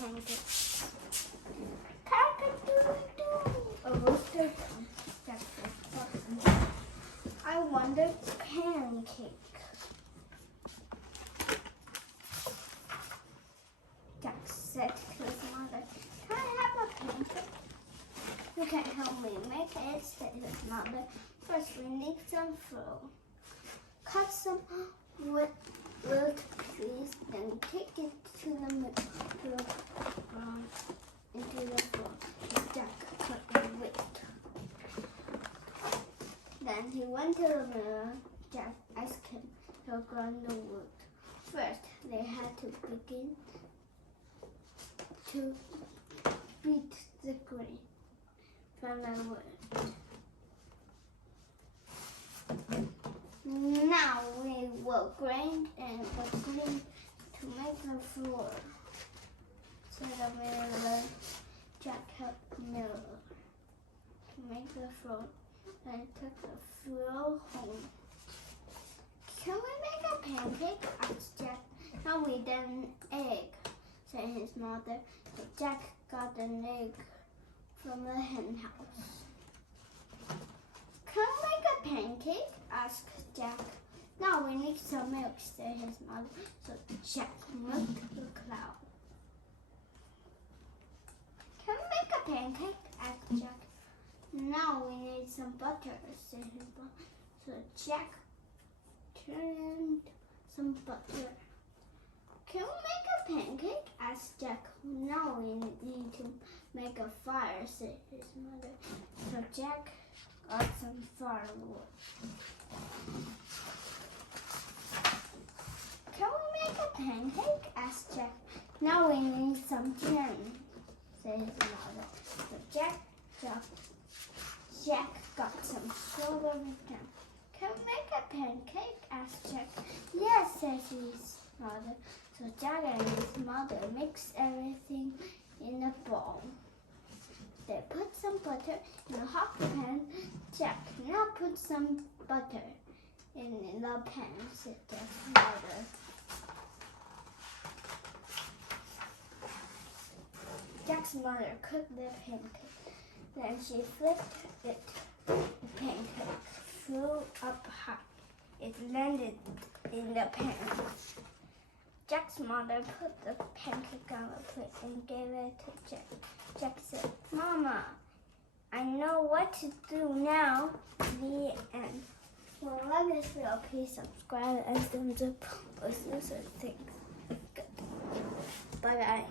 pancake. Cock-a-doodle-doo. A rooster comes. Jack said, I want a pancake. Jack said to his mother, can I have a pancake? You can help me make it, said his mother. First we need some flour. Cut some wood pieces, then take it to the middle into the flour. Jack cut the wheat. Then he went to the mirror. Jack asked him to grind the wood. First, they had to begin to beat the grain from the wood. Now we will grind and the grain to make the flour. So the miller, Jack helped the miller to make the flour and took the flour home. Can we make a pancake? Asked Jack. No, we need an egg, said his mother. So Jack got an egg from the hen house. Can we make a pancake? Asked Jack. No, we need some milk, said his mother. So Jack milked the cow. Can we make a pancake? Asked Jack. No, we need some butter, said his mother. So Jack turned some butter. Can we make a pancake? Asked Jack. No, we need to make a fire, said his mother. So Jack got some firewood. Can we make a pancake? Asked Jack. No, we need some jam, said his mother. So Jack got some strawberry jam. Can we make a pancake? Asked Jack. Yes, said his mother. So Jack and his mother mixed everything in a bowl. They put some butter in a hot pan. Jack, now put some butter in the pan, said Jack's mother. Jack's mother cooked the pancake. Then she flipped it. The pancake flew up high. It landed in the pan. Jack's mother put the pancake on a plate and gave it to Jack. Jack said, Mama, I know what to do now. The end. Well, like this video, please subscribe and thumbs up. Or things. Good. Bye-bye.